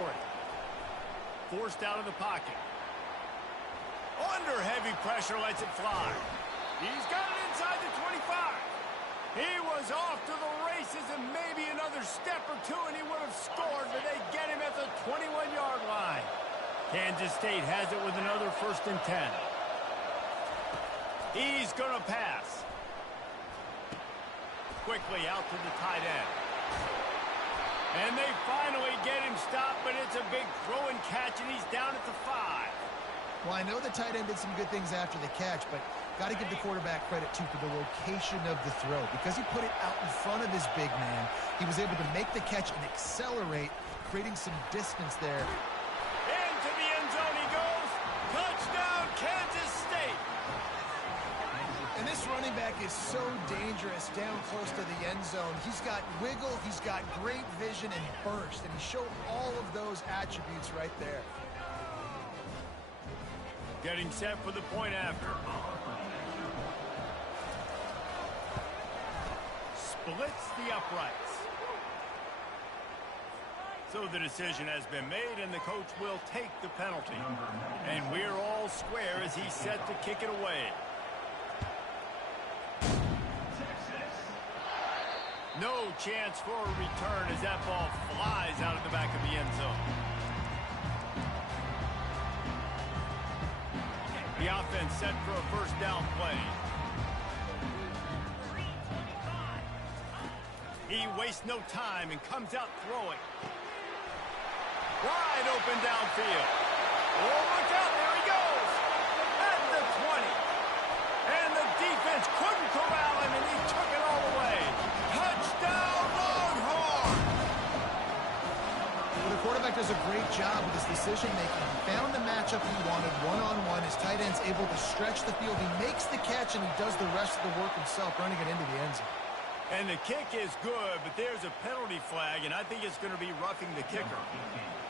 for it. Forced out of the pocket. Under heavy pressure, lets it fly. He's got it inside the 25. He was off to the races, and maybe another step or two, and he would have scored, but they get him at the 21-yard line. Kansas State has it with another 1st and 10. He's going to pass. Quickly out to the tight end. And they finally get him stopped, but it's a big throw and catch, and he's down at the 5. Well, I know the tight end did some good things after the catch, but got to give the quarterback credit, too, for the location of the throw. Because he put it out in front of his big man, he was able to make the catch and accelerate, creating some distance there. Into the end zone he goes. Touchdown, Kansas State. And this running back is so dangerous down close to the end zone. He's got wiggle, he's got great vision and burst, and he showed all of those attributes right there. Getting set for the point after. Splits the uprights. So the decision has been made, and the coach will take the penalty. And we're all square as he's set to kick it away. No chance for a return as that ball flies out of the back of the end zone. The offense set for a 1st down play. He wastes no time and comes out throwing. Wide open downfield. Oh, look out, there he goes. At the 20. And the defense couldn't corral him, and he took it all away. Touchdown, Longhorn! Well, the quarterback does a great job with his decision-making. He found the matchup he wanted, one-on-one. His tight end's able to stretch the field. He makes the catch, and he does the rest of the work himself, running it into the end zone. And the kick is good, but there's a penalty flag, and I think it's going to be roughing the kicker.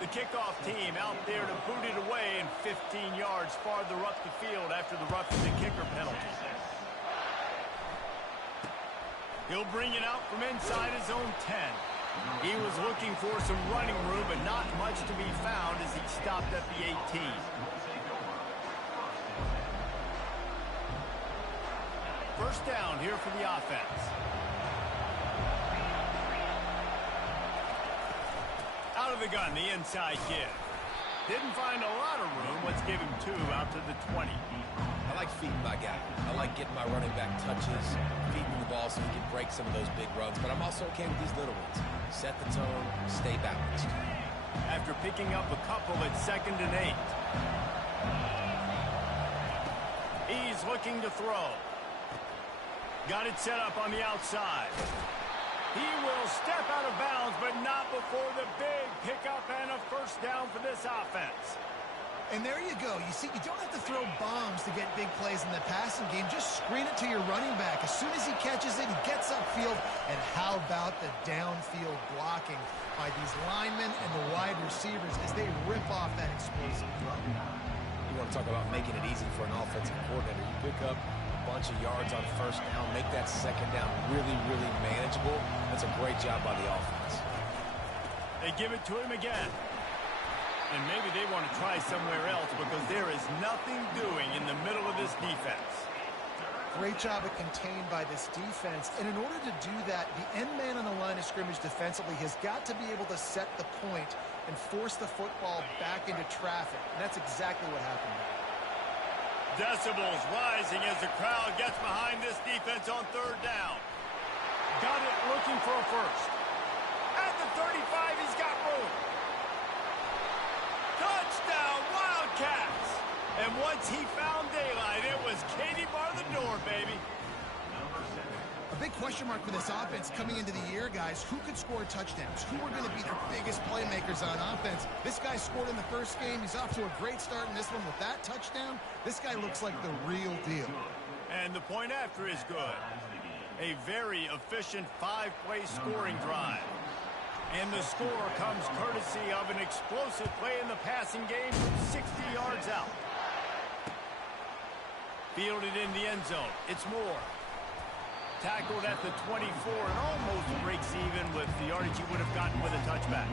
The kickoff team out there to boot it away and 15 yards farther up the field after the roughing the kicker penalty. He'll bring it out from inside his own 10. He was looking for some running room, but not much to be found as he stopped at the 18. First down here for the offense. Out of the gun, the inside give. Didn't find a lot of room. Let's give him 2 out to the 20. I like feeding my guy. I like getting my running back touches, feeding the ball so he can break some of those big runs, but I'm also okay with these little ones. Set the tone, stay balanced. After picking up a couple at 2nd and 8. He's looking to throw. Got it set up on the outside. He will step out of bounds, but not before the big pickup and a 1st down for this offense. And there you go. You see, you don't have to throw bombs to get big plays in the passing game. Just screen it to your running back. As soon as he catches it, he gets upfield. And how about the downfield blocking by these linemen and the wide receivers as they rip off that explosive play? You want to talk about making it easy for an offensive coordinator. You pick up a bunch of yards on 1st down, make that 2nd down really, really manageable. That's a great job by the offense. They give it to him again. And maybe they want to try somewhere else because there is nothing doing in the middle of this defense. Great job of contained by this defense. And in order to do that, the end man on the line of scrimmage defensively has got to be able to set the point and force the football back into traffic. And that's exactly what happened there. Decibels rising as the crowd gets behind this defense on 3rd down. Got it looking for a 1st. At the 35, he's got room. Touchdown, Wildcats! And once he found daylight, it was Katie bar the door, baby. A big question mark for this offense coming into the year, guys. Who could score touchdowns? Who are going to be their biggest playmakers on offense? This guy scored in the 1st game. He's off to a great start in this one with that touchdown. This guy looks like the real deal. And the point after is good. A very efficient 5-play scoring drive. And the score comes courtesy of an explosive play in the passing game from 60 yards out. Fielded in the end zone. It's Moore. Tackled at the 24 and almost breaks even with the yardage he would have gotten with a touchback.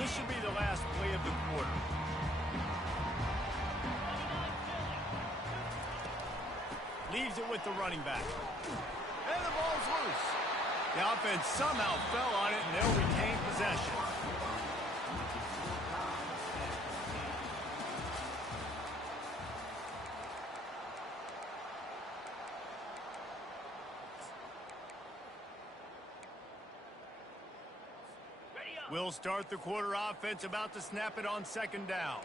This should be the last play of the quarter. Leaves it with the running back. And the ball's loose. The offense somehow fell on it, and they'll retain possession. We'll start the quarter offense, about to snap it on second down.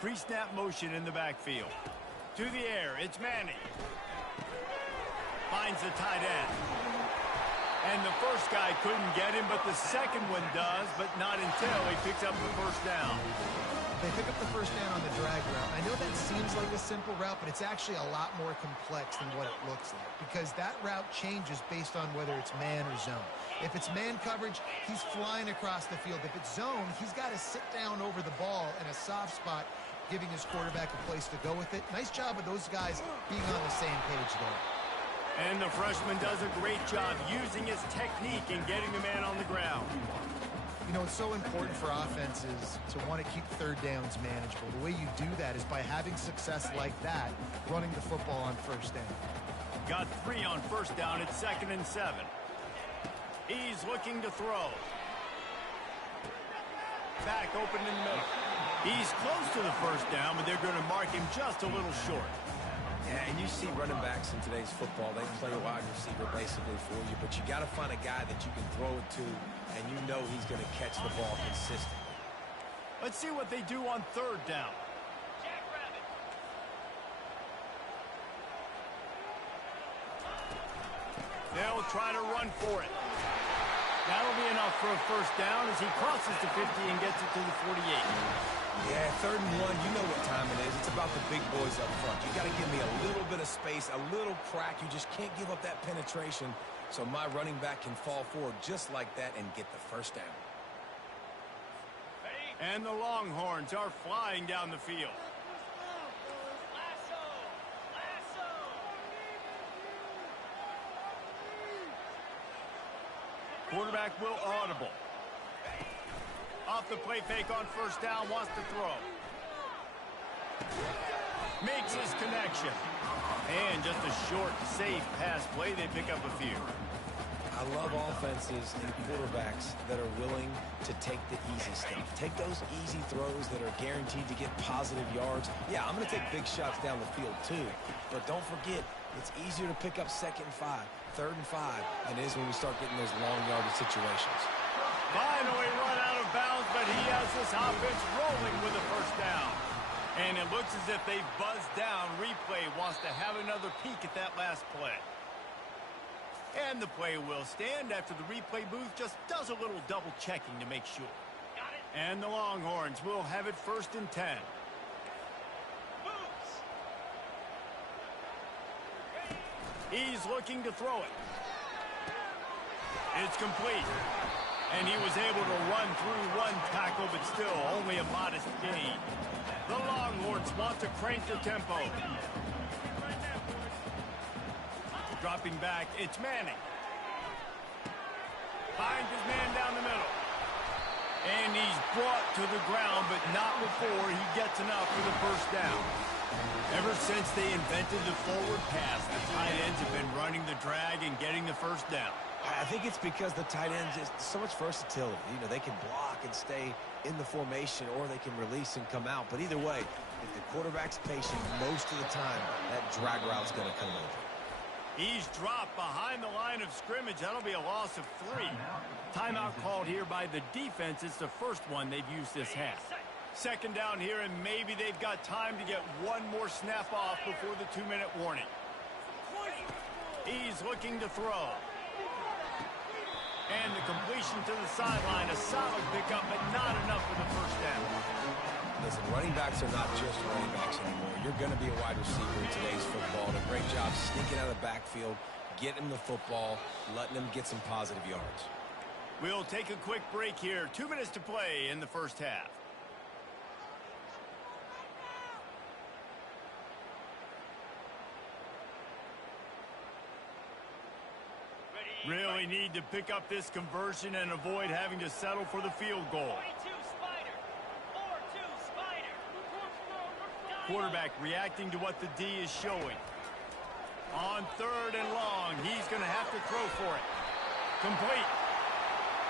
Pre-snap motion in the backfield. To the air, it's Manning. Finds the tight end. And the first guy couldn't get him, but the second one does, but not until he picks up the first down. They pick up the first down on the drag route. I know that seems like a simple route, but it's actually a lot more complex than what it looks like, because that route changes based on whether it's man or zone. If it's man coverage, he's flying across the field. If it's zone, he's got to sit down over the ball in a soft spot, giving his quarterback a place to go with it. Nice job of those guys being on the same page there. And the freshman does a great job using his technique and getting the man on the ground. You know, it's so important for offenses to want to keep third downs manageable. The way you do that is by having success like that, running the football on first down. Got 3 on first down. It's 2nd and 7. He's looking to throw. Back open in the middle. He's close to the first down, but they're going to mark him just a little short. Yeah, and you see running backs in today's football, they play wide receiver basically for you, but you got to find a guy that you can throw it to, and you know he's going to catch the ball consistently. Let's see what they do on third down. They'll try to run for it. That'll be enough for a first down as he crosses the 50 and gets it to the 48. Yeah, 3rd and 1, you know what time it is. It's about the big boys up front. You got to give me a little bit of space, a little crack. You just can't give up that penetration, so my running back can fall forward just like that and get the first down. And the Longhorns are flying down the field. Quarterback will audible. Off the play fake on first down, wants to throw. Makes his connection. And just a short, safe pass play. They pick up a few. I love offenses and quarterbacks that are willing to take the easy stuff. Take those easy throws that are guaranteed to get positive yards. Yeah, I'm going to take big shots down the field too. But don't forget, it's easier to pick up 2nd and 5, 3rd and 5 than it is when we start getting those long yardage situations. Finally run out of bounds, but he has this offense rolling with a first down. And it looks as if they've buzzed down. Replay wants to have another peek at that last play. And the play will stand after the replay booth just does a little double checking to make sure. And the Longhorns will have it 1st and 10. He's looking to throw it. It's complete. And he was able to run through one tackle, but still only a modest gain. The Longhorns want to crank the tempo. Dropping back, it's Manning. Finds his man down the middle. And he's brought to the ground, but not before he gets enough for the first down. Ever since they invented the forward pass, the tight ends have been running the drag and getting the first down. I think it's because the tight ends is so much versatility. You know, they can block and stay in the formation, or they can release and come out. But either way, if the quarterback's patient most of the time, that drag route's going to come over. He's dropped behind the line of scrimmage. That'll be a loss of 3. Timeout called here by the defense. It's the first one they've used this half. 2nd down here, and maybe they've got time to get one more snap off before the 2-minute warning. He's looking to throw. And the completion to the sideline, a solid pickup, but not enough for the first down. Listen, running backs are not just running backs anymore. You're going to be a wide receiver in today's football. And a great job sneaking out of the backfield, getting the football, letting them get some positive yards. We'll take a quick break here. 2 minutes to play in the first half. Really need to pick up this conversion and avoid having to settle for the field goal. Quarterback reacting to what the D is showing. On 3rd and long, he's going to have to throw for it. Complete.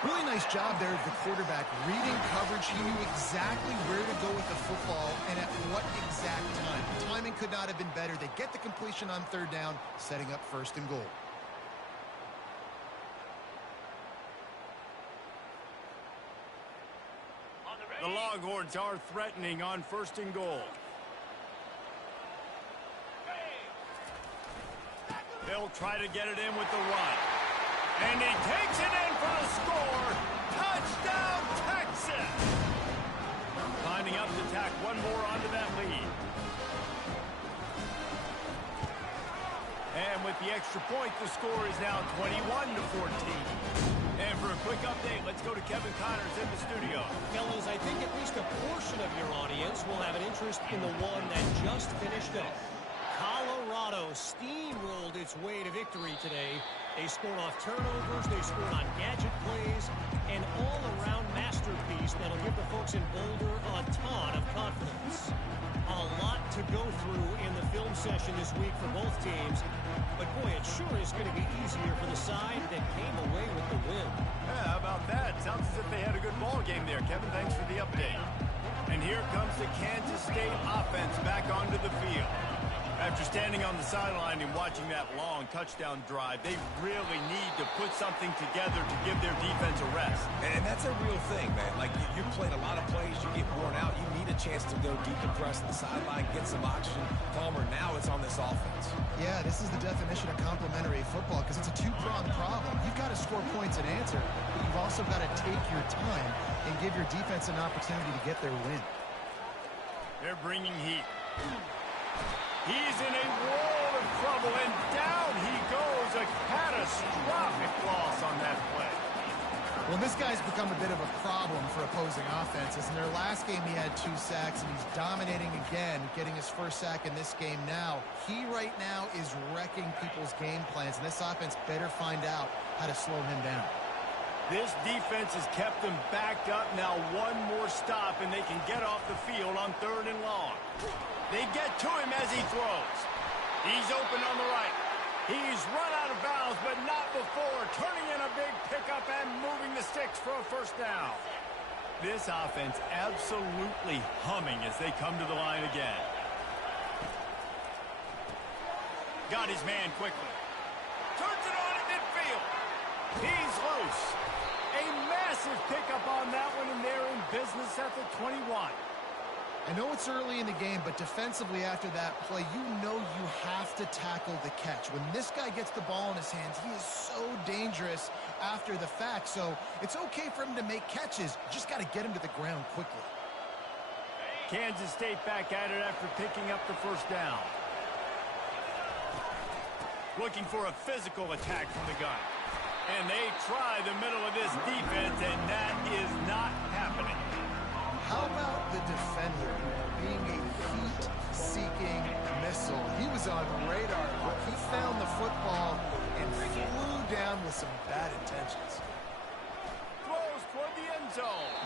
Really nice job there of the quarterback reading coverage. He knew exactly where to go with the football and at what exact time. The timing could not have been better. They get the completion on 3rd down, setting up 1st and goal. The Longhorns are threatening on 1st and goal. They'll try to get it in with the run. And he takes it in for the score. Touchdown, Texas! Lining up to tack one more onto that lead. And with the extra point, the score is now 21-14. And for a quick update, let's go to Kevin Connors in the studio. Fellas, I think at least a portion of your audience will have an interest in the one that just finished up. Colorado steamrolled its way to victory today. They scored off turnovers, they scored on gadget plays, an all-around masterpiece that'll give the folks in Boulder a ton of confidence. A lot to go through in the film session this week for both teams, but boy, it sure is going to be easier for the side that came away with the win. Yeah, how about that? Sounds as if they had a good ball game there. Kevin, thanks for the update. And here comes the Kansas State offense back onto the field. After standing on the sideline and watching that long touchdown drive, they really need to put something together to give their defense a rest. And that's a real thing, man. Like, you've played a lot of plays, you get worn out, you need a chance to go decompress the sideline, get some oxygen. Palmer, now it's on this offense. Yeah, this is the definition of complementary football because it's a two-pronged problem. You've got to score points and answer, but you've also got to take your time and give your defense an opportunity to get their win. They're bringing heat. He's in a world of trouble, and down he goes. A catastrophic loss on that play. Well, this guy's become a bit of a problem for opposing offenses. In their last game, he had 2 sacks, and he's dominating again, getting his 1st sack in this game now. He right now is wrecking people's game plans, and this offense better find out how to slow him down. This defense has kept them backed up. Now one more stop, and they can get off the field on 3rd and long. They get to him as he throws. He's open on the right. He's run out of bounds, but not before turning in a big pickup and moving the sticks for a 1st down. This offense absolutely humming as they come to the line again. Got his man quickly. Turns it on in midfield. He's loose. A massive pickup on that one, and they're in business at the 21. I know it's early in the game, but defensively after that play, you know you have to tackle the catch. When this guy gets the ball in his hands, he is so dangerous after the fact. So it's okay for him to make catches. You just got to get him to the ground quickly. Kansas State back at it after picking up the 1st down. Looking for a physical attack from the gun. And they try the middle of this defense, and that is not happening. How about the defender being a heat-seeking missile? He was on radar. He found the football and flew down with some bad intentions. Throws toward the end zone.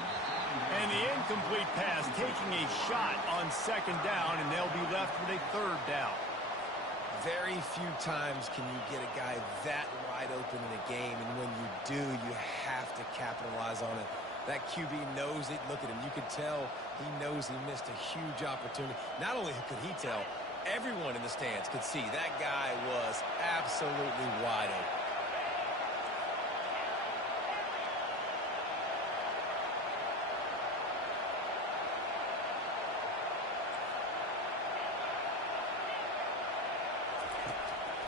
And the incomplete pass taking a shot on 2nd down, and they'll be left with a 3rd down. Very few times can you get a guy that wide open in a game, and when you do, you have to capitalize on it. That QB knows it. Look at him. You could tell he knows he missed a huge opportunity. Not only could he tell, everyone in the stands could see that guy was absolutely wide open.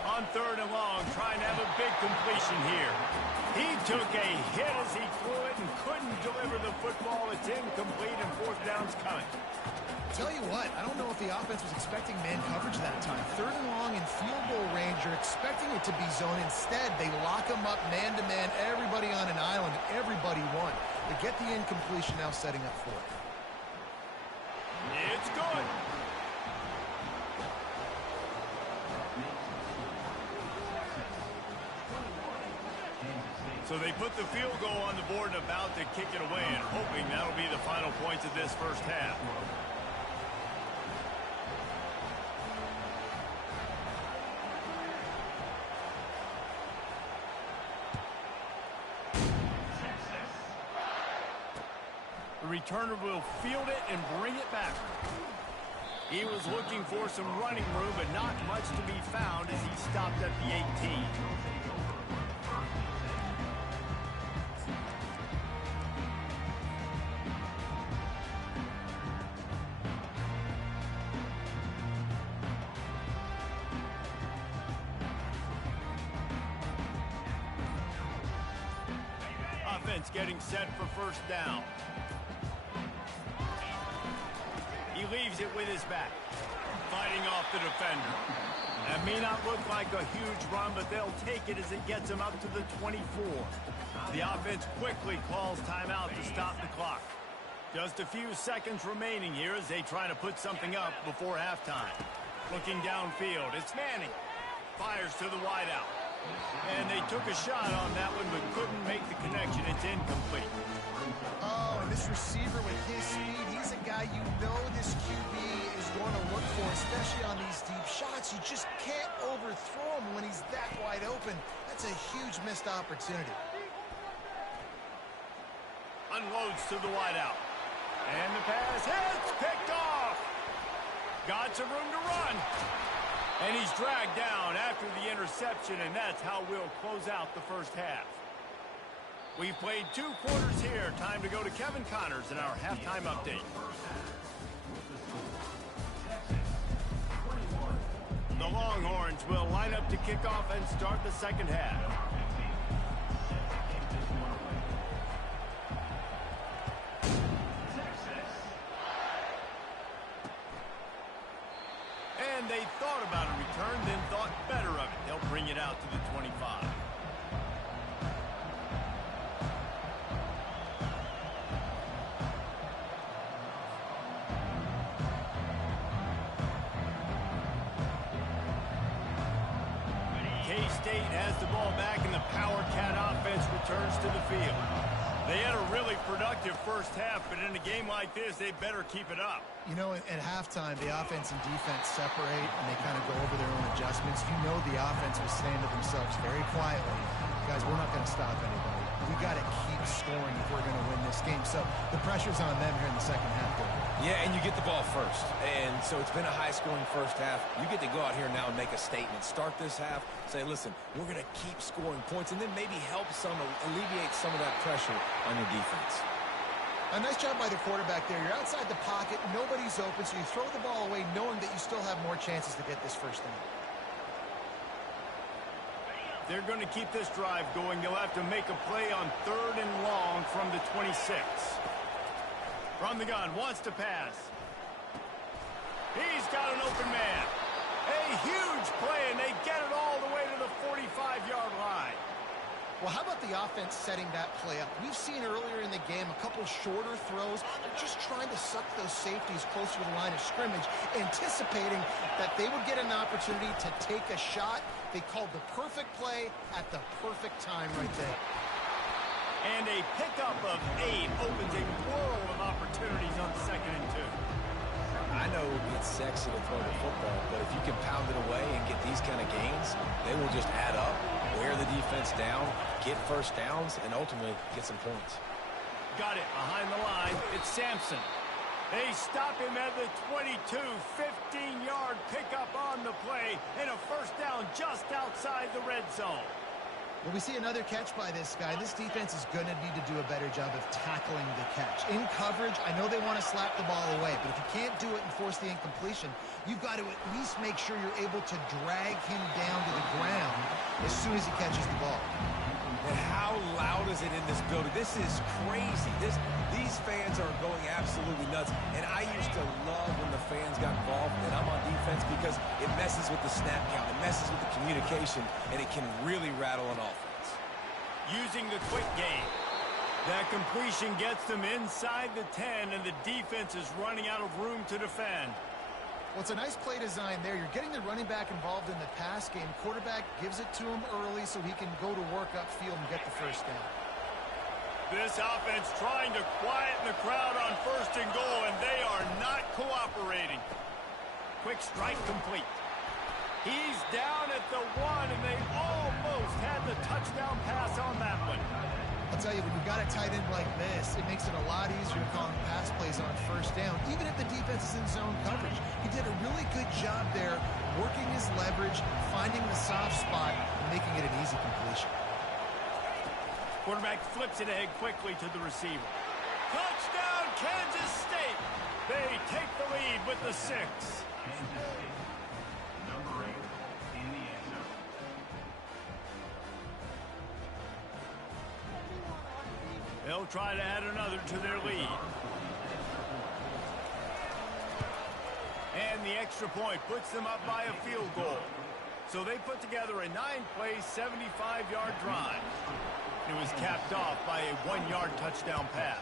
On 3rd and long, trying to have a big completion here. He took a hit as he threw it and couldn't deliver the football. It's incomplete, and 4th down's coming. Tell you what, I don't know if the offense was expecting man coverage that time. 3rd and long in field goal range, you're expecting it to be zone. Instead, they lock them up man-to-man, everybody on an island, and everybody won. They get the incompletion, now setting up 4th. It's good. So they put the field goal on the board and about to kick it away, and hoping that'll be the final points of this first half. The returner will field it and bring it back. He was looking for some running room, but not much to be found as he stopped at the 18. Offense getting set for first down. He leaves it with his back, fighting off the defender. That may not look like a huge run, but they'll take it as it gets him up to the 24. The offense quickly calls timeout to stop the clock. Just a few seconds remaining here as they try to put something up before halftime. Looking downfield, it's Manning. Fires to the wideout. And they took a shot on that one, but couldn't make the connection. It's incomplete. Oh, and this receiver with his speed, he's a guy you know this QB is going to look for, especially on these deep shots. You just can't overthrow him when he's that wide open. That's a huge missed opportunity. Unloads to the wideout. And the pass hits, picked off. Got some room to run. And he's dragged down after the interception, and that's how we'll close out the first half. We've played 2 quarters here. Time to go to Kevin Connors in our halftime update. The Longhorns will line up to kick off and start the second half. And they thought about a return, then thought better of it. They'll bring it out to the 25. K-State has the ball back, and the Power Cat offense returns to the field. They had a really productive first half, but in a game like this, they better keep it up. You know, at halftime, the offense and defense separate, and they kind of go over their own adjustments. You know the offense was saying to themselves very quietly, guys, we're not going to stop anybody. We got to keep scoring if we're going to win this game. So the pressure's on them here in the second half. Yeah, and you get the ball first. And so it's been a high-scoring first half. You get to go out here now and make a statement. Start this half, say, listen, we're going to keep scoring points, and then maybe help alleviate some of that pressure on your defense. A nice job by the quarterback there. You're outside the pocket, nobody's open, so you throw the ball away knowing that you still have more chances to get this first down. They're going to keep this drive going. They'll have to make a play on 3rd and long from the 26. From the gun, wants to pass. He's got an open man. A huge play, and they get it all the way to the 45-yard line. Well, how about the offense setting that play up? We've seen earlier in the game a couple shorter throws. They're just trying to suck those safeties closer to the line of scrimmage, anticipating that they would get an opportunity to take a shot. They called the perfect play at the perfect time right there. And a pickup of 8 opens a world of opportunities on 2nd and 2. I know it's sexy to throw the football, but if you can pound it away and get these kind of gains, they will just add up, wear the defense down, get first downs, and ultimately get some points. Got it behind the line. It's Sampson. They stop him at the 22, 15-yard pickup on the play, and a first down just outside the red zone. Well, we see another catch by this guy. This defense is going to need to do a better job of tackling the catch. In coverage, I know they want to slap the ball away, but if you can't do it and force the incompletion, you've got to at least make sure you're able to drag him down to the ground as soon as he catches the ball. And how loud is it in this building? This is crazy. These fans are going absolutely nuts. And I used to love when the fans got involved and I'm on defense because it messes with the snap count. It messes with the communication, and it can really rattle an offense. Using the quick game. That completion gets them inside the 10, and the defense is running out of room to defend. Well, it's a nice play design there. You're getting the running back involved in the pass game. Quarterback gives it to him early so he can go to work upfield and get the first down. This offense trying to quieten the crowd on 1st and goal, and they are not cooperating. Quick strike complete. He's down at the 1, and they almost had the touchdown pass on that one. I'll tell you, when you've got a tight end like this, it makes it a lot easier to call pass plays on 1st down, even if the defense is in zone coverage. He did a really good job there, working his leverage, finding the soft spot, and making it an easy completion. Quarterback flips it ahead quickly to the receiver. Touchdown, Kansas State! They take the lead with the 6. Number 8 in the end zone. They'll try to add another to their lead. And the extra point puts them up by a field goal. So they put together a 9-play, 75-yard drive. It was capped off by a 1-yard touchdown pass.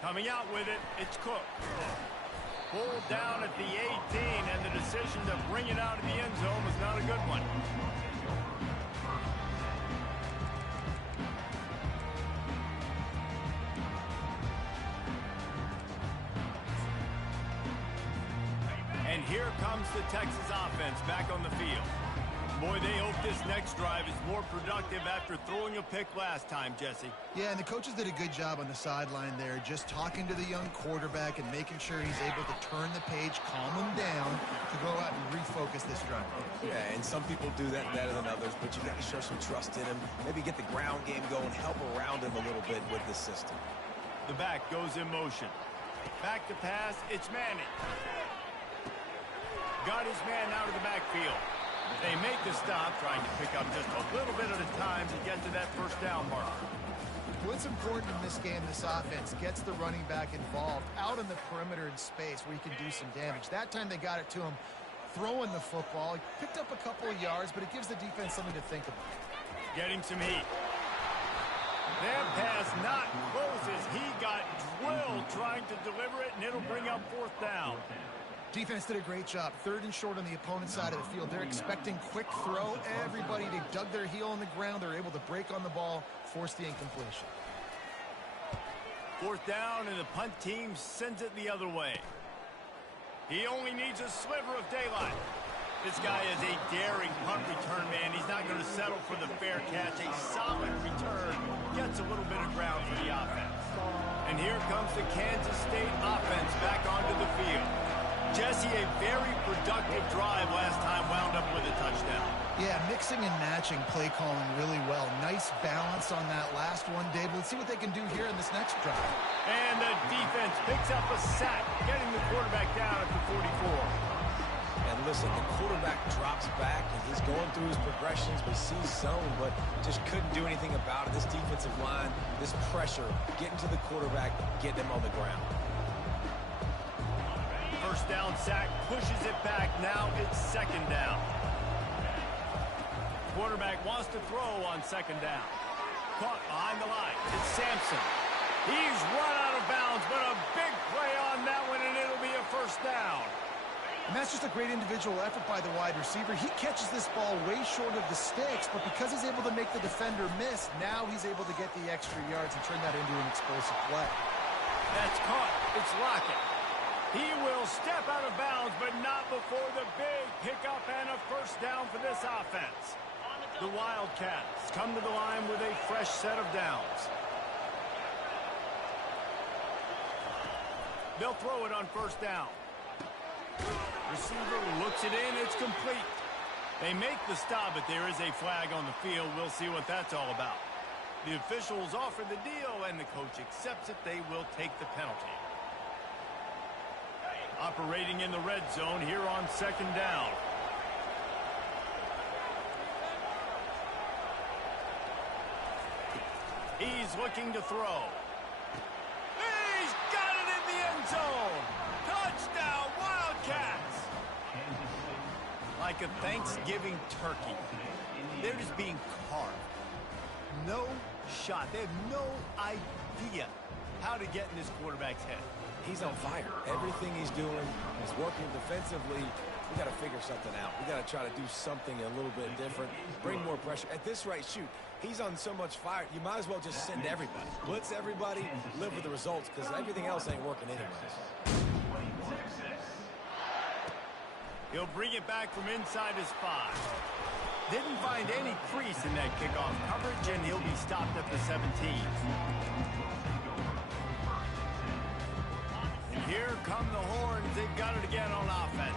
Coming out with it, it's Cook. Pulled down at the 18, and the decision to bring it out of the end zone was not a good one. And here comes the Texas offense back on the field. Boy, they hope this next drive is more productive after throwing a pick last time, Jesse. Yeah, and the coaches did a good job on the sideline there, just talking to the young quarterback and making sure he's able to turn the page, calm him down to go out and refocus this drive. Yeah, and some people do that better than others, but you got to show some trust in him. Maybe get the ground game going, help around him a little bit with this system. The back goes in motion. Back to pass, it's Manning. Got his man out of the backfield. They make the stop, trying to pick up just a little bit at a time to get to that 1st down marker. What's important in this game, this offense gets the running back involved out in the perimeter in space where he can do some damage. That time they got it to him throwing the football. He picked up a couple of yards, but it gives the defense something to think about. Getting some heat. That pass not close as he got drilled trying to deliver it, and it'll bring up 4th down. Defense did a great job. 3rd and short on the opponent's side of the field. They're expecting quick throw. Everybody, they dug their heel on the ground. They're able to break on the ball, force the incompletion. 4th down, and the punt team sends it the other way. He only needs a sliver of daylight. This guy is a daring punt return man. He's not going to settle for the fair catch. A solid return gets a little bit of ground for the offense. And here comes the Kansas State offense back onto the field. Jesse, a very productive drive last time, wound up with a touchdown. Yeah, mixing and matching play calling really well. Nice balance on that last one, Dave. Let's see what they can do here in this next drive. And the defense picks up a sack, getting the quarterback down at the 44. And listen, the quarterback drops back, and he's going through his progressions. We see zone, but just couldn't do anything about it. This defensive line, this pressure, getting to the quarterback, getting him on the ground. 1st down sack, pushes it back. Now it's 2nd down. Quarterback wants to throw on 2nd down. Caught behind the line. It's Sampson. He's run out of bounds, but a big play on that one, and it'll be a 1st down. And that's just a great individual effort by the wide receiver. He catches this ball way short of the sticks, but because he's able to make the defender miss, now he's able to get the extra yards and turn that into an explosive play. That's caught. It's Lockett. He will step out of bounds, but not before the big pickup and a 1st down for this offense. The Wildcats come to the line with a fresh set of downs. They'll throw it on 1st down. Receiver looks it in. It's complete. They make the stop, but there is a flag on the field. We'll see what that's all about. The officials offer the deal, and the coach accepts it. They will take the penalty. Operating in the red zone here on 2nd down. He's looking to throw. He's got it in the end zone. Touchdown, Wildcats. Like a Thanksgiving turkey. They're just being carved. No shot. They have no idea how to get in this quarterback's head. He's on fire. Everything he's doing is working defensively. We got to figure something out. We got to try to do something a little bit different, bring more pressure. At this rate, shoot, he's on so much fire, you might as well just send everybody. Blitz everybody, live with the results, because everything else ain't working anyways. He'll bring it back from inside his 5. Didn't find any crease in that kickoff coverage, and he'll be stopped at the 17. And here come the horns. They've got it again on offense.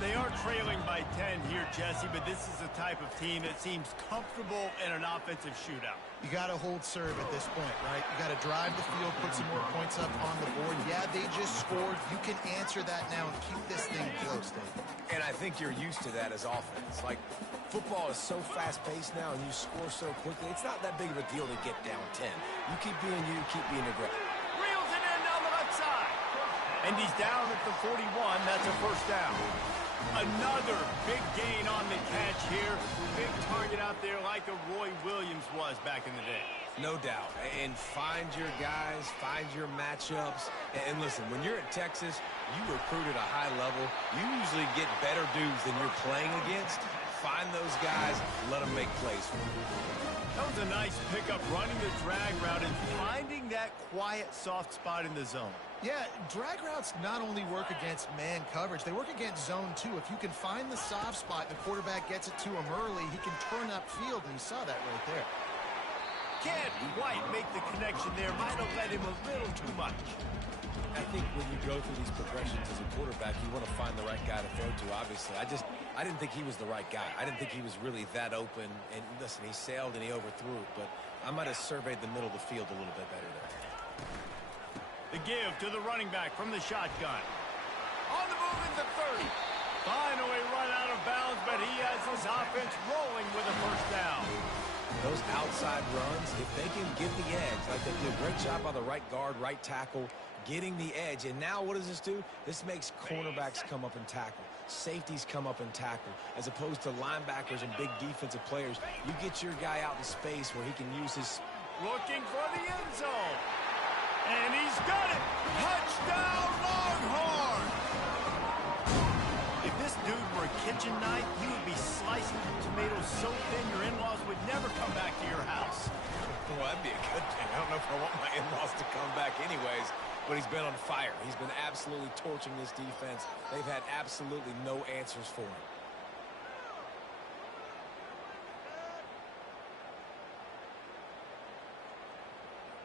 They are trailing by 10 here, Jesse, but this is the type of team that seems comfortable in an offensive shootout. You got to hold serve at this point, right? You got to drive the field, put some more points up on the board. Yeah, they just scored. You can answer that now and keep this thing close, Dave. And I think you're used to that as offense. Like, football is so fast-paced now, and you score so quickly. It's not that big of a deal to get down 10. You keep being you, keep being aggressive. Reels it in down the left side. And he's down at the 41. That's a first down. Another big gain on the catch here. Big target out there like a Roy Williams was back in the day. No doubt. And find your guys, find your matchups. And listen, when you're at Texas, you recruit at a high level. You usually get better dudes than you're playing against. Find those guys, let them make plays for you. That was a nice pickup, running the drag route and finding that quiet, soft spot in the zone. Yeah, drag routes not only work against man coverage, they work against zone too. If you can find the soft spot, the quarterback gets it to him early, he can turn upfield, and you saw that right there. Can't quite make the connection there. Might have led him a little too much. I think when you go through these progressions as a quarterback, you want to find the right guy to throw to, obviously. I didn't think he was the right guy. I didn't think he was really that open. And listen, he sailed and he overthrew it, but I might have surveyed the middle of the field a little bit better there. The give to the running back from the shotgun. On the move into 30. Finally run out of bounds, but he has his offense rolling with a first down. Those outside runs, if they can get the edge, like they do a great job by the right guard, right tackle, getting the edge. And now what does this do? This makes cornerbacks come up and tackle. Safeties come up and tackle. As opposed to linebackers and big defensive players, you get your guy out in space where he can use his... Looking for the end zone. And he's got it. Touchdown, Longhorn. If this dude were a kitchen knife, he would be slicing tomatoes so thin your in-laws would never come back to your house. Well, that'd be a good thing. I don't know if I want my in-laws to come back anyways, but he's been on fire. He's been absolutely torching this defense. They've had absolutely no answers for him.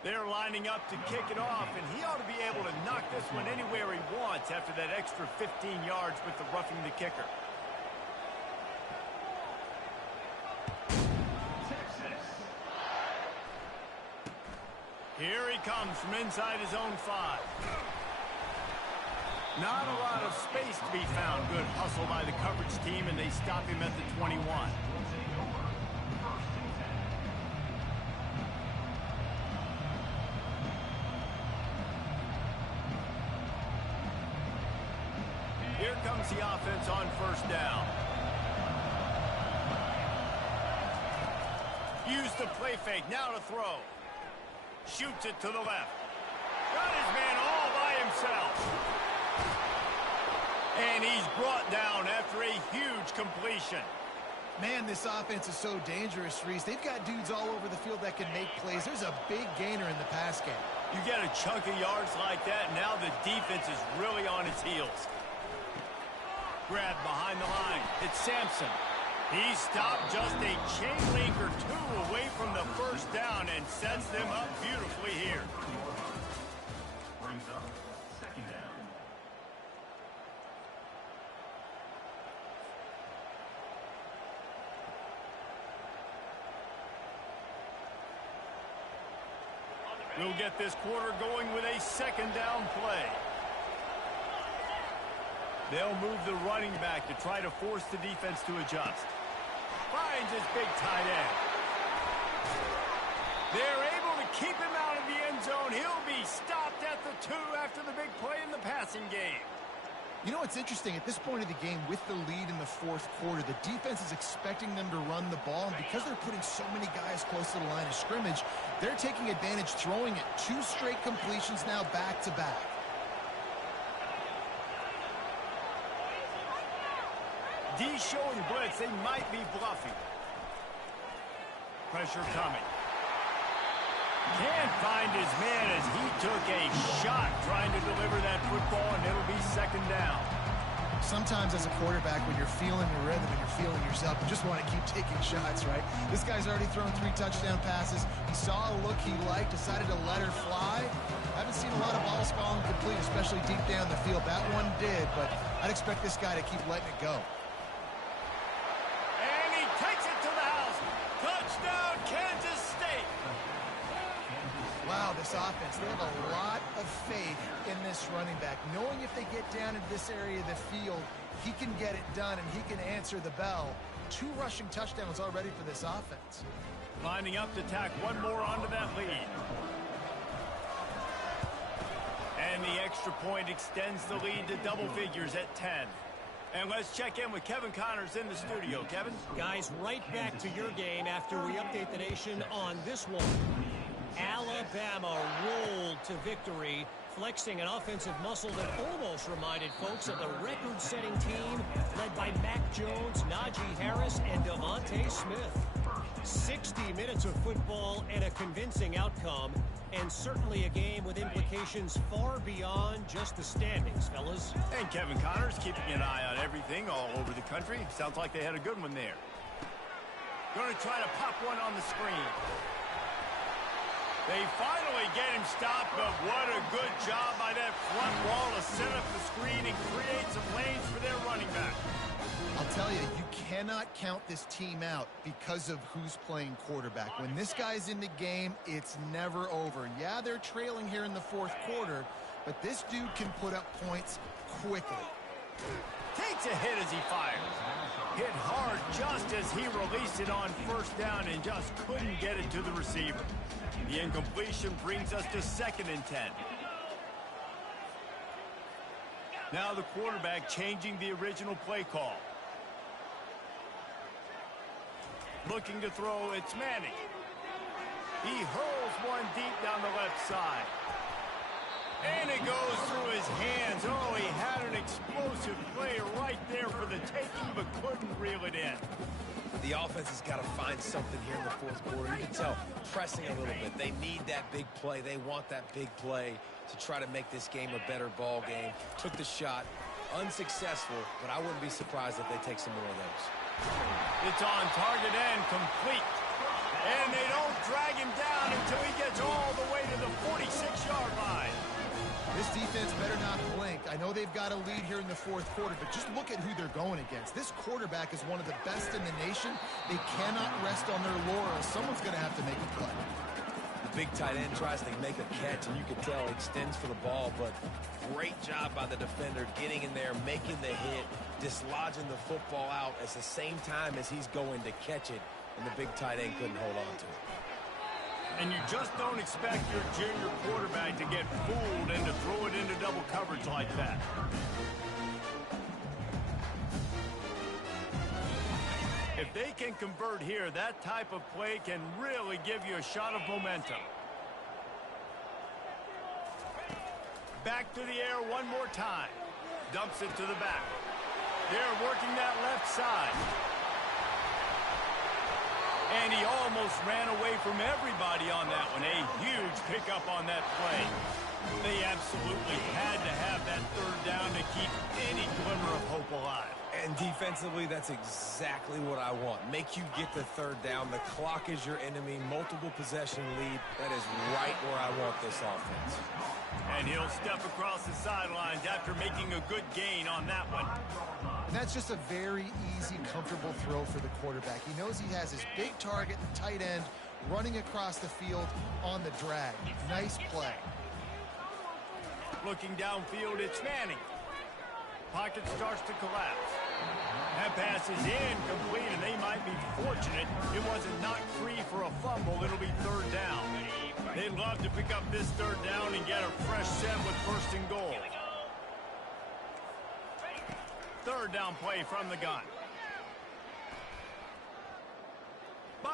They're lining up to kick it off, and he ought to be able to knock this one anywhere he wants after that extra 15 yards with the roughing the kicker. Here he comes from inside his own 5. Not a lot of space to be found. Good hustle by the coverage team, and they stop him at the 21. Here comes the offense on first down. Use the play fake, now to throw. Shoots it to the left. Got his man all by himself. And he's brought down after a huge completion. Man, this offense is so dangerous, Reese. They've got dudes all over the field that can make plays. There's a big gainer in the pass game. You get a chunk of yards like that, and now the defense is really on its heels. Grab behind the line. It's Sampson. He stopped just a chain link or two away from the first down and sets them up beautifully here. Brings up second down. We'll get this quarter going with a second down play. They'll move the running back to try to force the defense to adjust. Finds his big tight end. They're able to keep him out of the end zone. He'll be stopped at the 2 after the big play in the passing game. You know what's interesting? At this point of the game, with the lead in the fourth quarter, the defense is expecting them to run the ball. And because they're putting so many guys close to the line of scrimmage, they're taking advantage throwing it. 2 straight completions now back-to-back. D showing blitz. They might be bluffing. Pressure coming. Can't find his man as he took a shot trying to deliver that football, and it'll be 2nd down. Sometimes as a quarterback, when you're feeling your rhythm and you're feeling yourself, you just want to keep taking shots, right? This guy's already thrown 3 touchdown passes. He saw a look he liked, decided to let her fly. I haven't seen a lot of balls falling complete, especially deep down the field. That one did, but I'd expect this guy to keep letting it go. And he takes it to the house. Touchdown, Kansas State. Wow, this offense, they have a lot of faith in this running back. Knowing if they get down into this area of the field, he can get it done and he can answer the bell. 2 rushing touchdowns already for this offense. Lining up to tack one more onto that lead. And the extra point extends the lead to double figures at 10. And let's check in with Kevin Connors in the studio. Kevin? Guys, right back to your game after we update the nation on this one. Alabama rolled to victory, flexing an offensive muscle that almost reminded folks of the record-setting team led by Mac Jones, Najee Harris, and Devontae Smith. 60 minutes of football and a convincing outcome, and certainly a game with implications far beyond just the standings, fellas. And Kevin Connors keeping an eye on everything all over the country. Sounds like they had a good one there. Going to try to pop one on the screen. They finally get him stopped, but what a good job by that front wall to set up the screen and create some lanes for their running back. I'll tell you, you cannot count this team out because of who's playing quarterback. When this guy's in the game, it's never over. Yeah, they're trailing here in the 4th quarter, but this dude can put up points quickly. Takes a hit as he fires. Hit hard just as he released it on 1st down and just couldn't get it to the receiver. The incompletion brings us to 2nd and 10. Now the quarterback changing the original play call. Looking to throw, it's Manning. He hurls one deep down the left side. And it goes through his hands. Oh, he had an explosive play right there for the taking, but couldn't reel it in. The offense has got to find something here in the 4th quarter. You can tell, pressing a little bit. They need that big play. They want that big play to try to make this game a better ball game. Took the shot, unsuccessful, but I wouldn't be surprised if they take some more of those. It's on target and complete. And they don't drag him down until he gets all the way to the 46-yard line. This defense better not blink. I know they've got a lead here in the 4th quarter, but just look at who they're going against. This quarterback is one of the best in the nation. They cannot rest on their laurels. Someone's going to have to make a play. The big tight end tries to make a catch, and you can tell he extends for the ball, but great job by the defender getting in there, making the hit, dislodging the football out at the same time as he's going to catch it, and the big tight end couldn't hold on to it. And you just don't expect your junior quarterback to get fooled and to throw it into double coverage like that. If they can convert here, that type of play can really give you a shot of momentum. Back to the air one more time. Dumps it to the back. They're working that left side. And he almost ran away from everybody on that one. A huge pickup on that play. They absolutely had to have that 3rd down to keep any glimmer of hope alive. And defensively, that's exactly what I want. Make you get the 3rd down. The clock is your enemy. Multiple possession lead. That is right where I want this offense. And he'll step across the sidelines after making a good gain on that one. And that's just a very easy, comfortable throw for the quarterback. He knows he has his big target, the tight end, running across the field on the drag. Nice play. Looking downfield, it's Manning. Pocket starts to collapse. That pass is incomplete, and they might be fortunate it wasn't knocked free for a fumble. It'll be 3rd down. They'd love to pick up this 3rd down and get a fresh set with 1st and goal. 3rd down play from the gun.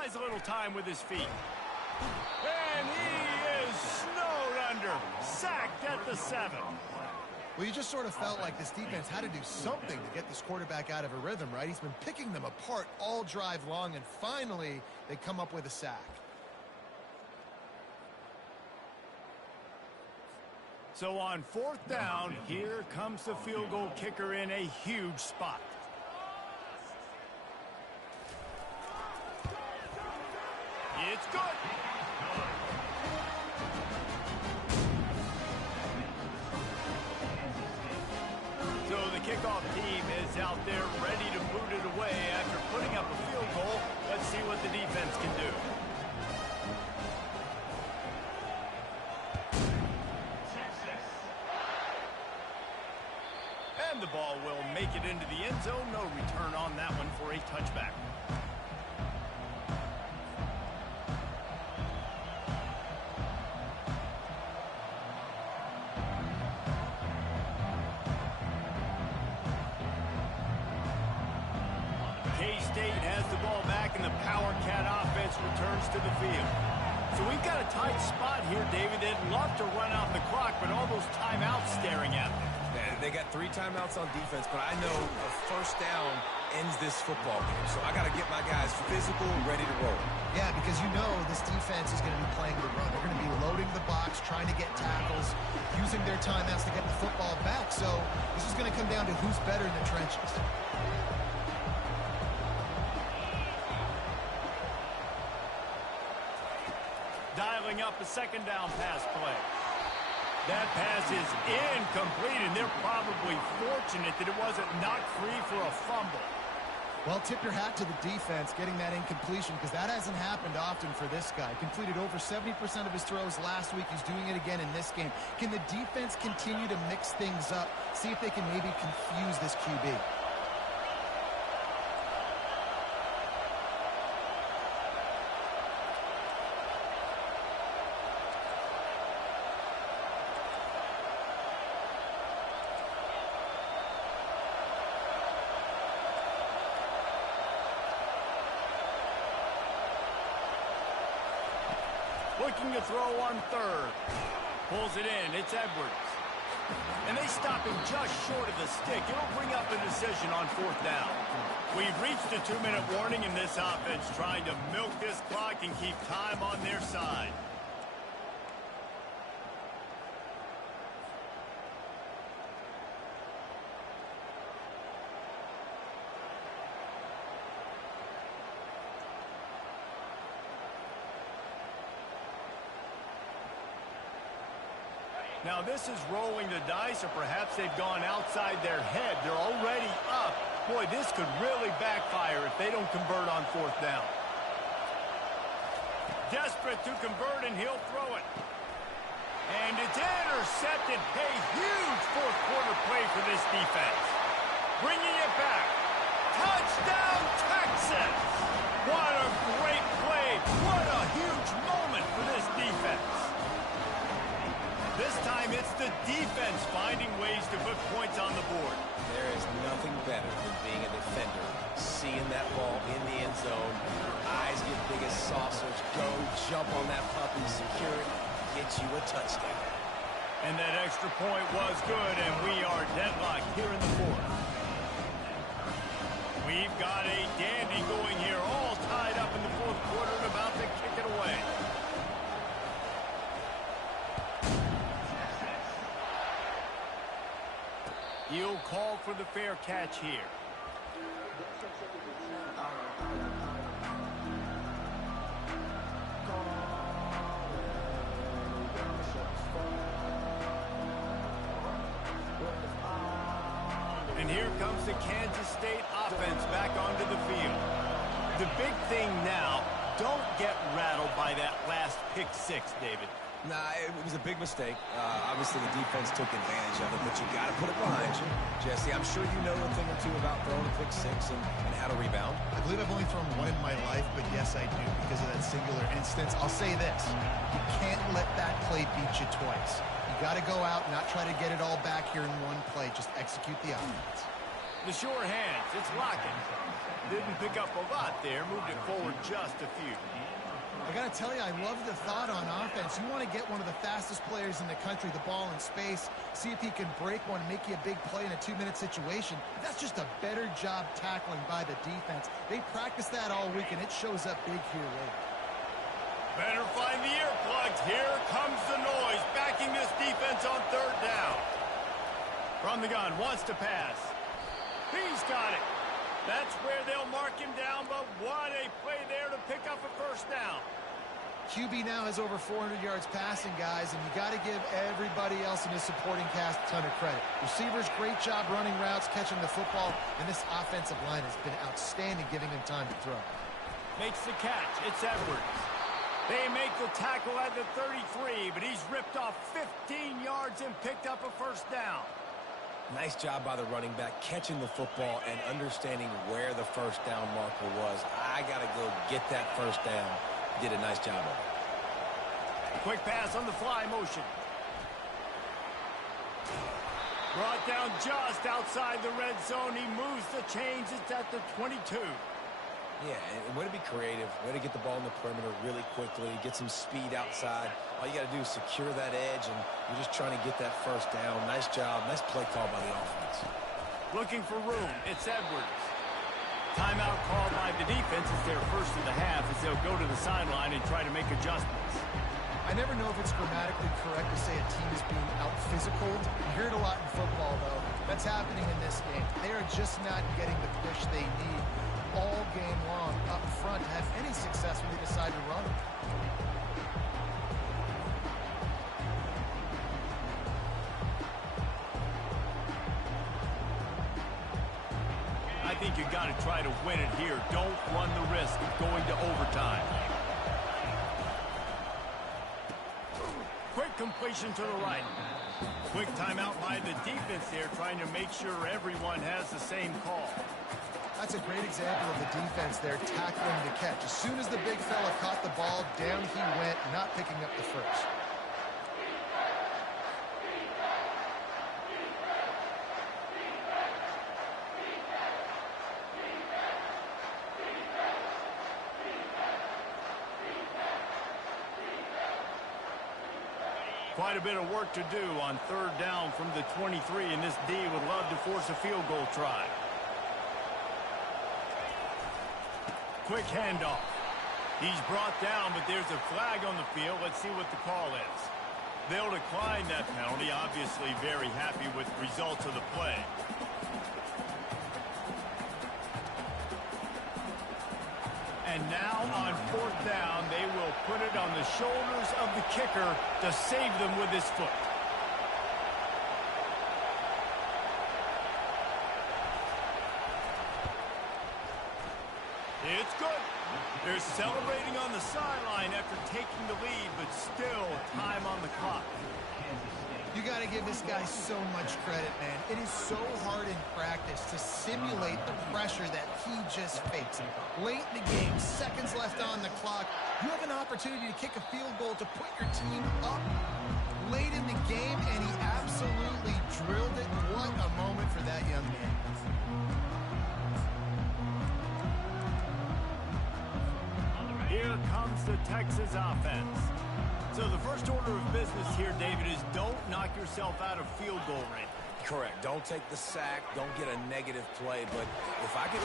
buys a little time with his feet. And he is snowed under. Sacked at the 7. Well, you just sort of felt like this defense had to do something to get this quarterback out of a rhythm, right? He's been picking them apart all drive long, and finally they come up with a sack. So on 4th down, here comes the field goal kicker in a huge spot. It's good. So the kickoff team is out there ready to boot it away after putting up a field goal. Let's see what the defense can do. And the ball will make it into the end zone. No return on that one for a touchback. K-State has the ball back, and the Power Cat offense returns to the field. So we've got a tight spot here, David. They'd love to run out the clock, but all those timeouts staring at them. They got 3 timeouts on defense, but I know a first down ends this football game. So I got to get my guys physical and ready to roll. Yeah, because you know this defense is going to be playing the run. They're going to be loading the box, trying to get tackles, using their timeouts to get the football back. So this is going to come down to who's better in the trenches. Dialing up a 2nd down pass play. That pass is incomplete, and they're probably fortunate that it wasn't knocked free for a fumble. Well, tip your hat to the defense getting that incompletion, because that hasn't happened often for this guy. Completed over 70% of his throws last week. He's doing it again in this game. Can the defense continue to mix things up, see if they can maybe confuse this QB? Looking to throw on 3rd. Pulls it in. It's Edwards. And they stop him just short of the stick. It'll bring up a decision on 4th down. We've reached a 2-minute warning in this offense, trying to milk this clock and keep time on their side. Now this is rolling the dice, or perhaps they've gone outside their head. They're already up. Boy, this could really backfire if they don't convert on 4th down. Desperate to convert, and he'll throw it. And it's intercepted. A huge 4th quarter play for this defense. Bringing it back. Touchdown, Texas! What a great play. What a huge moment for this defense. This time it's the defense finding ways to put points on the board. There is nothing better than being a defender, seeing that ball in the end zone, your eyes get big as saucers, go jump on that puppy, secure it, get you a touchdown. And that extra point was good, and we are deadlocked here in the 4th. We've got a dandy going here, all tied up in the 4th quarter and about to kick it away. He'll call for the fair catch here. And here comes the Kansas State offense back onto the field. The big thing now, don't get rattled by that last pick 6, David. Nah, it was a big mistake. Obviously, the defense took advantage of it, but you got to put it behind you. Jesse, I'm sure you know a thing or two about throwing a pick 6 and how to rebound. I believe I've only thrown one in my life, but yes, I do because of that singular instance. I'll say this. You can't let that play beat you twice. You got to go out and not try to get it all back here in one play. Just execute the offense. The sure hands, it's locking. Didn't pick up a lot there, moved it forward just a few. I got to tell you, I love the thought on offense. You want to get one of the fastest players in the country the ball in space, see if he can break one and make you a big play in a 2-minute situation. That's just a better job tackling by the defense. They practice that all week, and it shows up big here late. Better find the earplugs. Here comes the noise, backing this defense on third down. From the gun, wants to pass. He's got it. That's where they'll mark him down, but what a play there to pick up a first down. QB now has over 400 yards passing, guys, and you got to give everybody else in his supporting cast a ton of credit. Receivers, great job running routes, catching the football, and this offensive line has been outstanding, giving him time to throw. Makes the catch. It's Edwards. They make the tackle at the 33, but he's ripped off 15 yards and picked up a first down. Nice job by the running back, catching the football and understanding where the first down marker was. I got to go get that first down. Did a nice job of it. Quick pass on the fly motion. Brought down just outside the red zone. He moves the chains. It's at the 22. Yeah, and way to be creative. Way to get the ball in the perimeter really quickly. Get some speed outside. All you got to do is secure that edge, and you're just trying to get that first down. Nice job. Nice play call by the offense. Looking for room. It's Edwards. Timeout called by the defense. It's their first of the half as they'll go to the sideline and try to make adjustments. I never know if it's grammatically correct to say a team is being out-physicaled. You hear it a lot in football, though. That's happening in this game. They are just not getting the push they need all game long up front to have any success when they decide to run. I think you got to try to win it here. Don't run the risk of going to overtime. Quick completion to the right. Quick timeout by the defense there, trying to make sure everyone has the same call. That's a great example of the defense there, tackling the catch. As soon as the big fella caught the ball, down he went, not picking up the first. Quite a bit of work to do on third down from the 23, and this D would love to force a field goal try. Quick handoff. He's brought down, but there's a flag on the field. Let's see what the call is. They'll decline that penalty. Obviously very happy with the results of the play. And now on fourth down, they will put it on the shoulders of the kicker to save them with his foot. It's good. They're celebrating on the sideline after taking the lead, but still time on the clock. You got to give this guy so much credit, man. It is so hard in practice to simulate the pressure that he just faced. Late in the game, seconds left on the clock, you have an opportunity to kick a field goal to put your team up late in the game, and he absolutely drilled it. What a moment for that young man. Here comes the Texas offense. So the first order of business here, David, is don't knock yourself out of field goal range. Correct. Don't take the sack. Don't get a negative play. But if I could...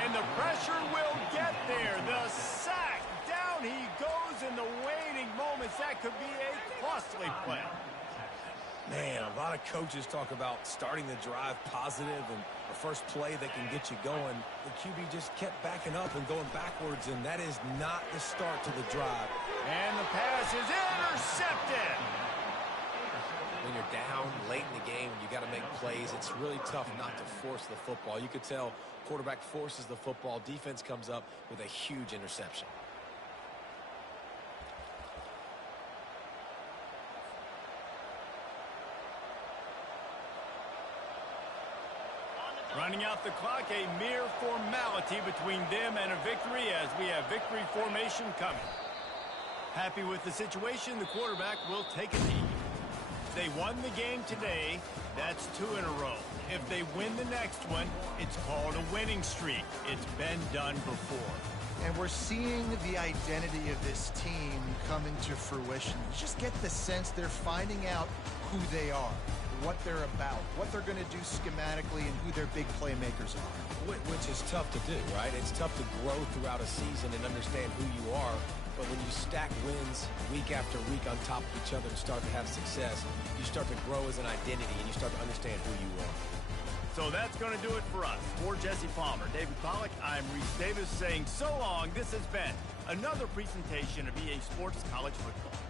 And the pressure will get there. The sack. Down he goes in the waning moments. That could be a costly play. Man, a lot of coaches talk about starting the drive positive and the first play that can get you going. The QB just kept backing up and going backwards, and that is not the start to the drive. And the pass is intercepted. When you're down late in the game and you got to make plays, it's really tough not to force the football. You could tell quarterback forces the football. Defense comes up with a huge interception. Running out the clock, a mere formality between them and a victory as we have victory formation coming. Happy with the situation, the quarterback will take a knee. They won the game today, that's 2 in a row. If they win the next one, it's called a winning streak. It's been done before. And we're seeing the identity of this team come into fruition. You just get the sense they're finding out who they are, what they're about, what they're going to do schematically, and who their big playmakers are. Which is tough to do, right? It's tough to grow throughout a season and understand who you are. But when you stack wins week after week on top of each other and start to have success, you start to grow as an identity and you start to understand who you are. So that's going to do it for us. For Jesse Palmer, David Pollack, I'm Reese Davis saying so long. This has been another presentation of EA Sports College Football.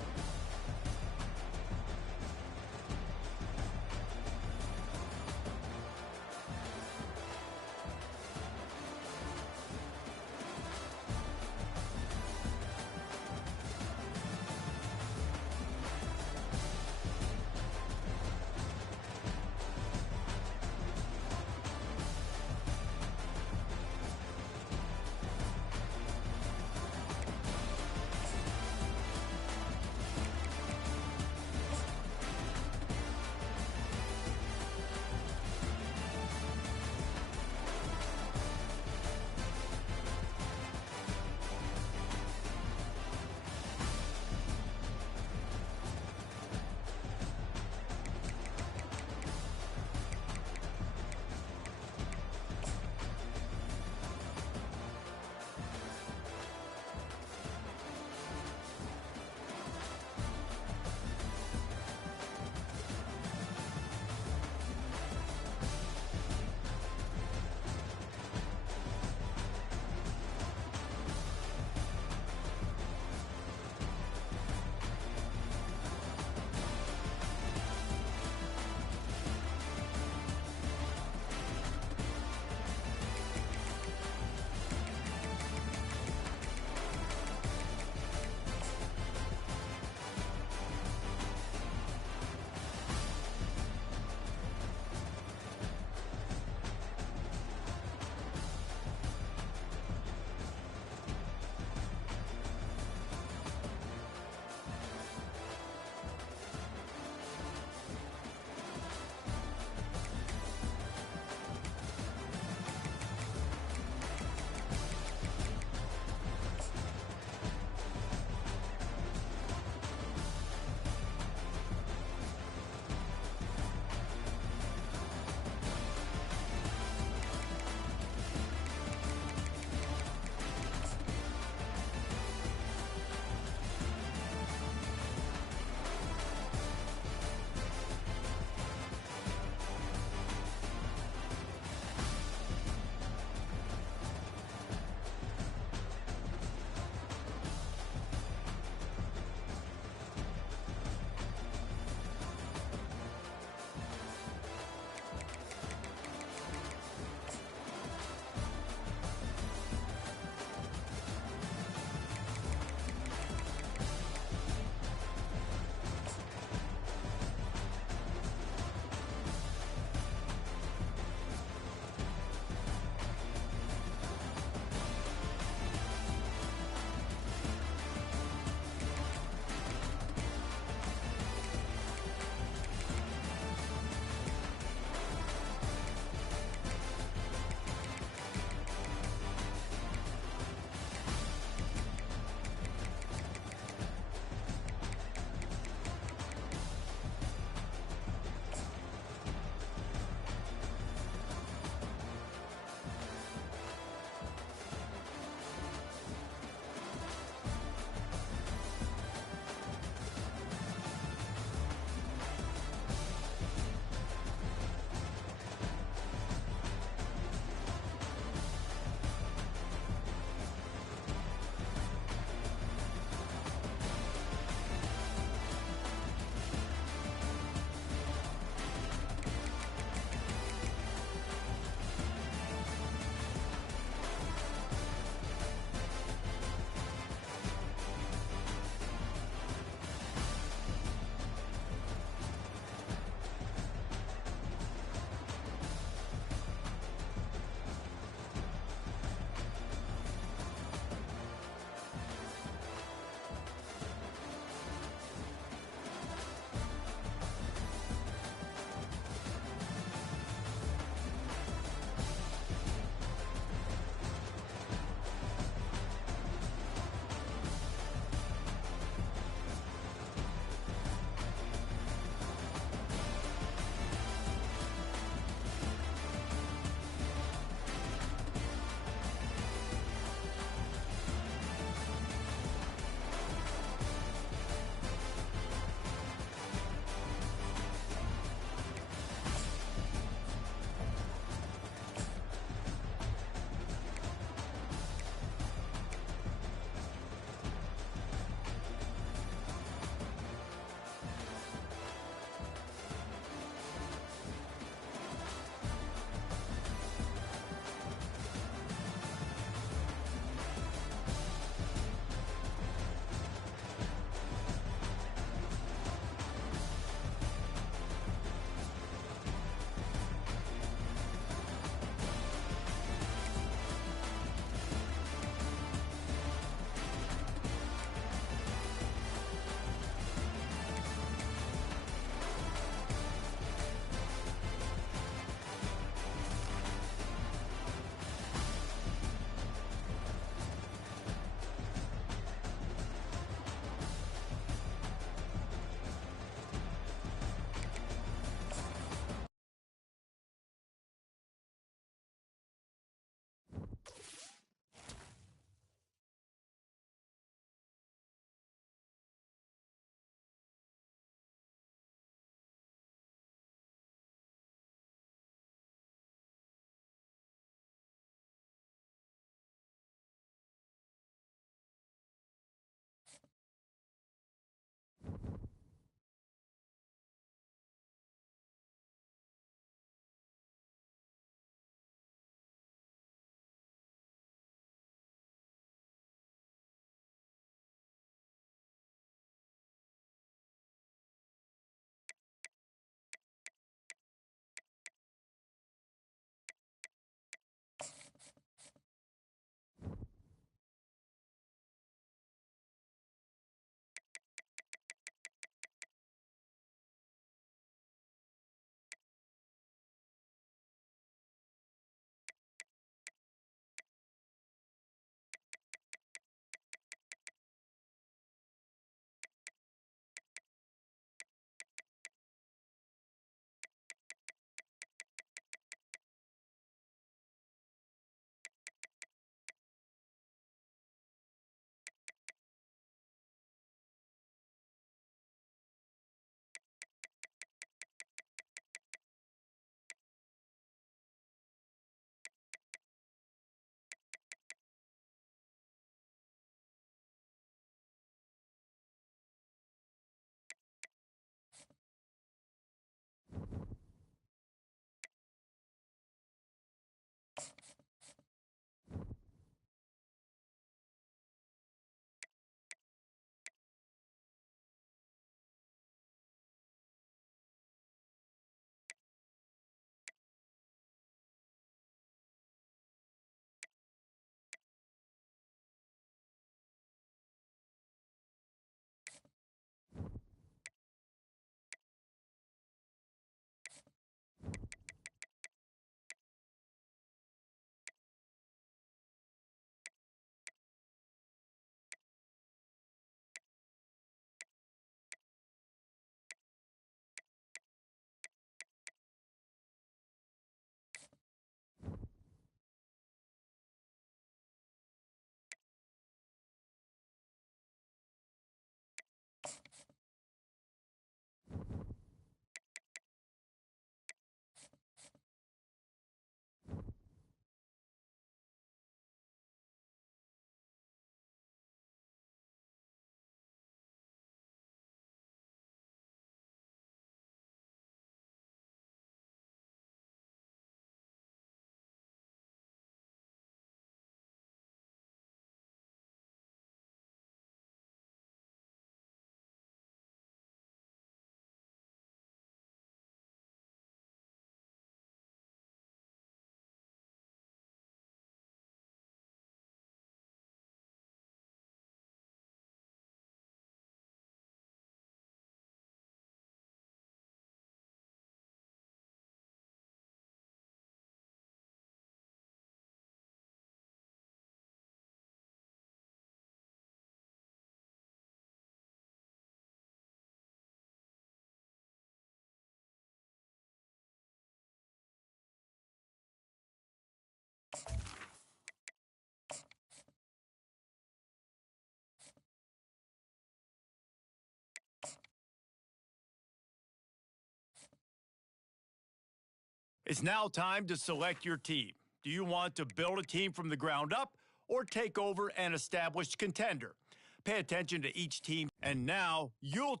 It's now time to select your team. Do you want to build a team from the ground up or take over an established contender? Pay attention to each team, and now you'll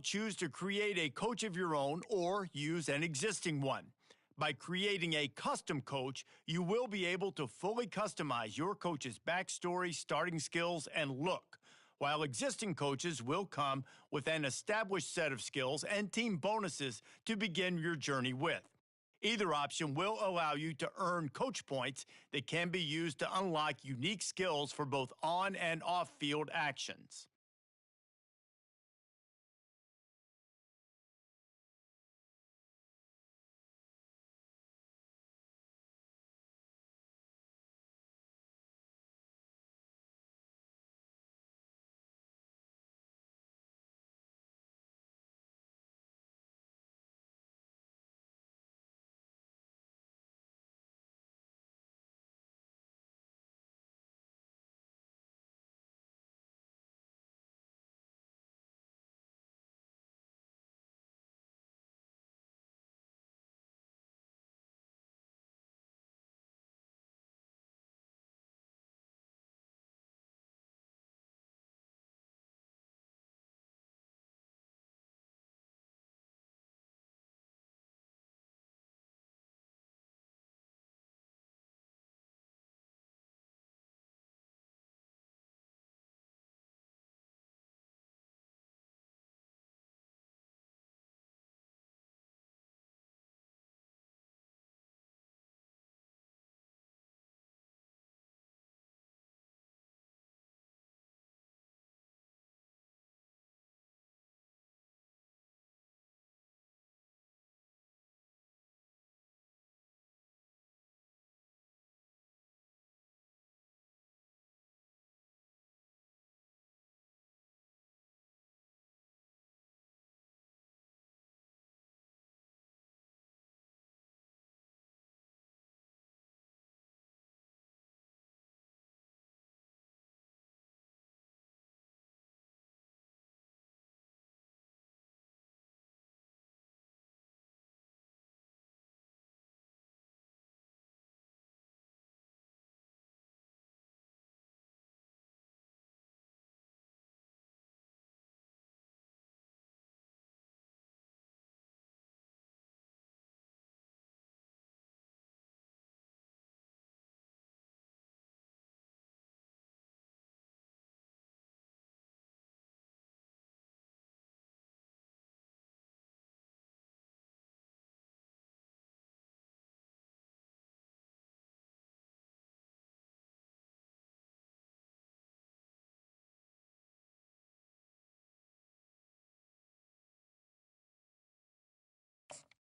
choose to create a coach of your own or use an existing one. By creating a custom coach, you will be able to fully customize your coach's backstory, starting skills, and look, while existing coaches will come with an established set of skills and team bonuses to begin your journey with. Either option will allow you to earn coach points that can be used to unlock unique skills for both on and off-field actions.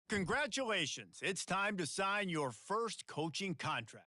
Congratulations, it's time to sign your first coaching contract.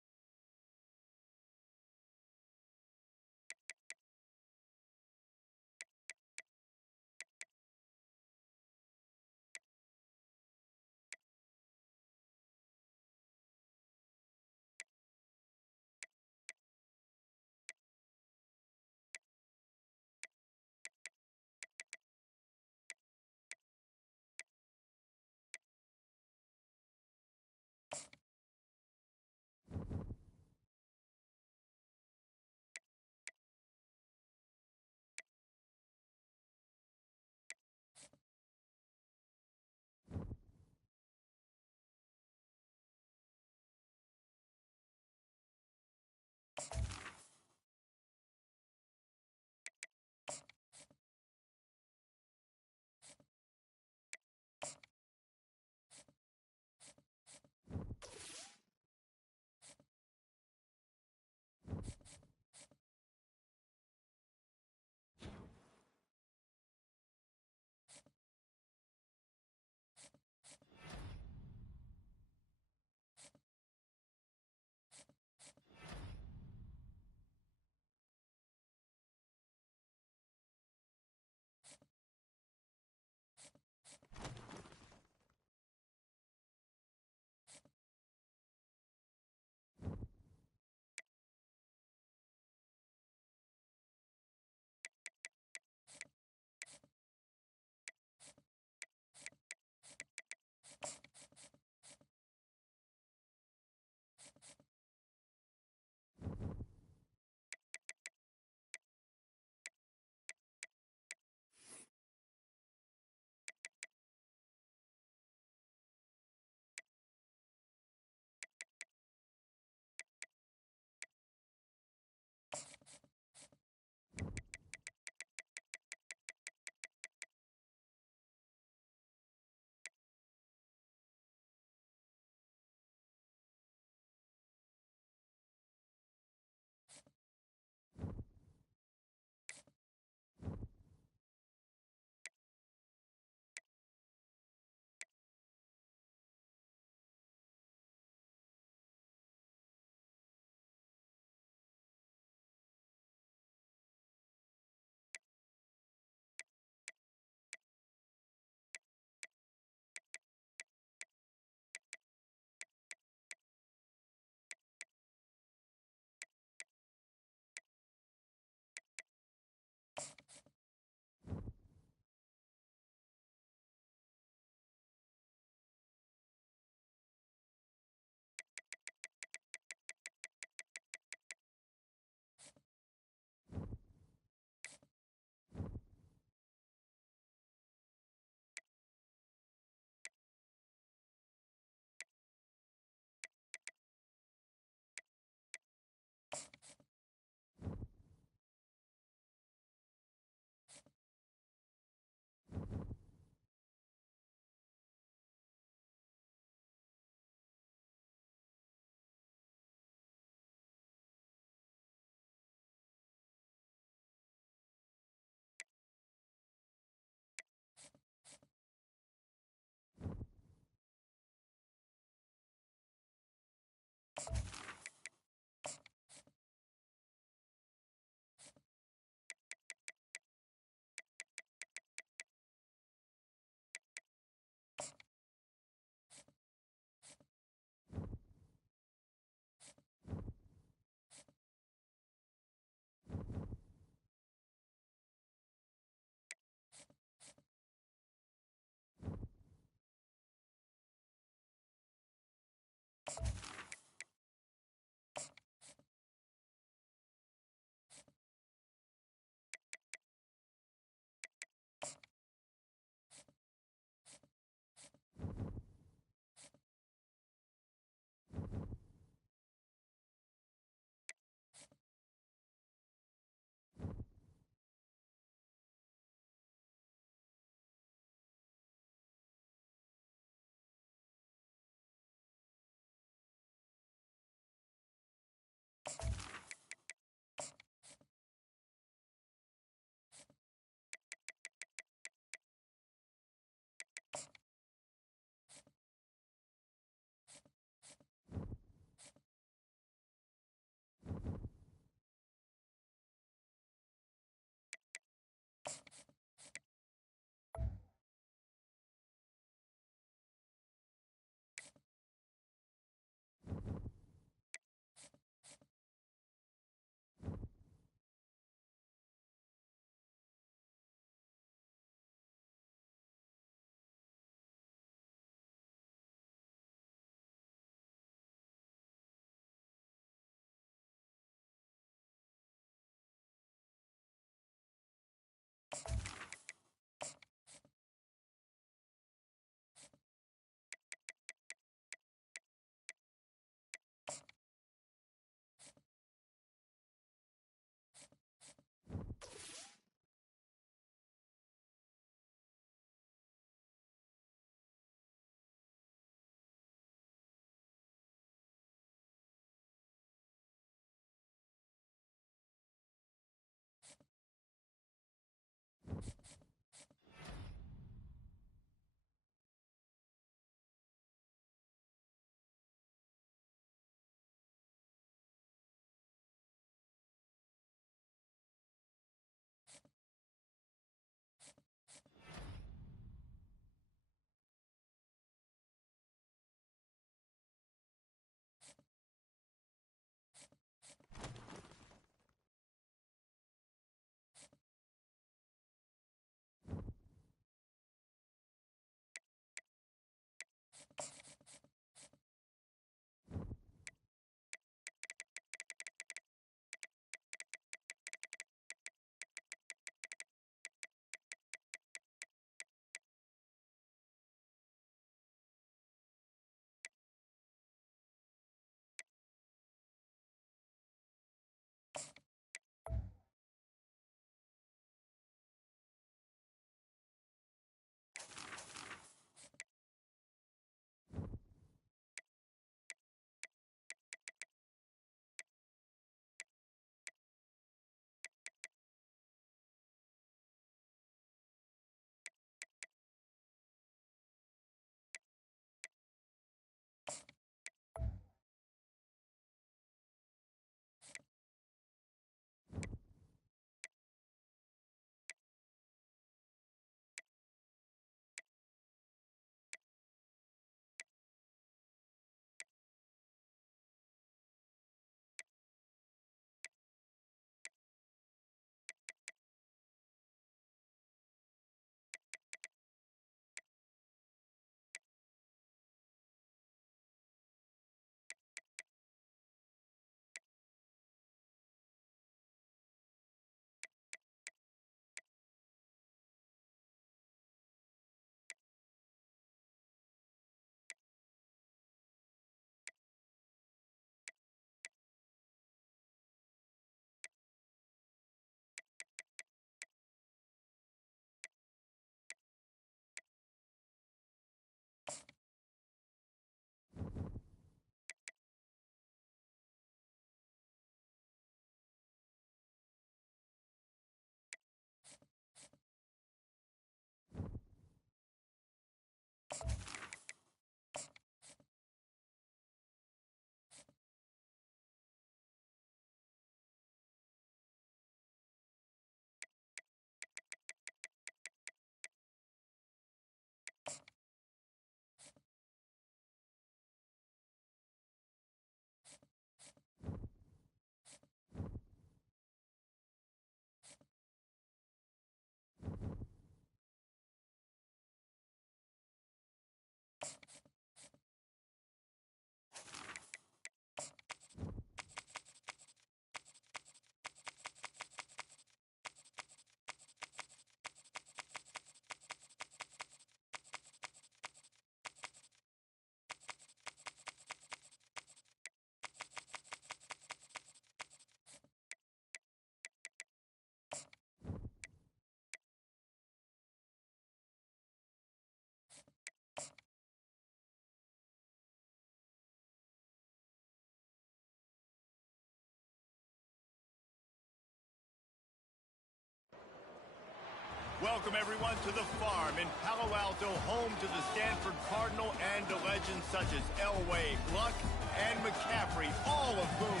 Welcome, everyone, to the farm in Palo Alto, home to the Stanford Cardinal and to legends such as Elway, Luck, and McCaffrey, all of whom